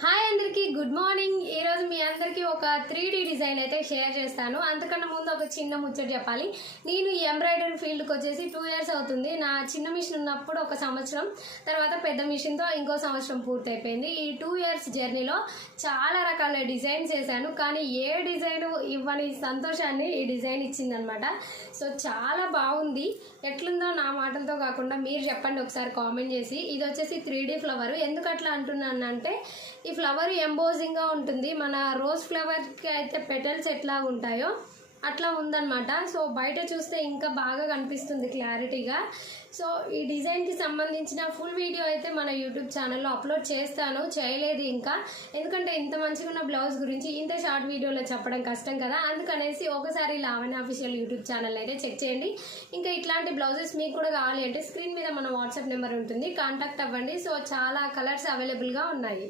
Hi అందరికీ good morning. ఈరోజు మీ అందరికీ ఒక 3D డిజైన్ అయితే షేర్ చేస్తాను. అంతకన్నా ముందు ఒక చిన్న ముచ్చట చెప్పాలి. నేను ఈ ఎంబ్రాయిడరీ ఫీల్డ్కి వచ్చేసి 2 years అవుతుంది. నా చిన్న మిషన్ ఉన్నప్పుడు 1 సంవత్సరం, తర్వాత పెద్ద మిషన్తో ఇంకో సంవత్సరం పూర్తయిపోయింది. ఈ 2 years జర్నీలో చాలా రకాల డిజైన్స్ చేశాను, కానీ ఏ డిజైన్ ఇవ్వని సంతోషాన్ని ఈ డిజైన్ ఇచ్చిందనమాట. సో చాలా బాగుంది. ఎట్లుందో నా మాటలతో కాకుండా మీరు చెప్పండి ఒకసారి కామెంట్ చేసి. ఇది వచ్చేసి 3D ఫ్లవర్. ఎందుకు అట్లా అంటున్నాను అంటే, ఈ ఫ్లవర్ ఎంబోజింగ్గా ఉంటుంది. మన రోజ్ ఫ్లవర్కి అయితే పెటల్స్ ఎట్లా ఉంటాయో అట్లా ఉందన్నమాట. సో బయట చూస్తే ఇంకా బాగా కనిపిస్తుంది క్లారిటీగా. సో ఈ డిజైన్కి సంబంధించిన ఫుల్ వీడియో అయితే మన యూట్యూబ్ ఛానల్లో అప్లోడ్ చేస్తాను, చేయలేదు ఇంకా. ఎందుకంటే ఇంత మంచిగా ఉన్న బ్లౌజ్ గురించి ఇంత షార్ట్ వీడియోలో చెప్పడం కష్టం కదా, అందుకనేసి ఒకసారి లావణ్య అఫీషియల్ యూట్యూబ్ ఛానల్ అయితే చెక్ చేయండి. ఇంకా ఇట్లాంటి బ్లౌజెస్ మీకు కూడా కావాలి అంటే స్క్రీన్ మీద మన వాట్సాప్ నెంబర్ ఉంటుంది, కాంటాక్ట్ అవ్వండి. సో చాలా కలర్స్ అవైలబుల్గా ఉన్నాయి.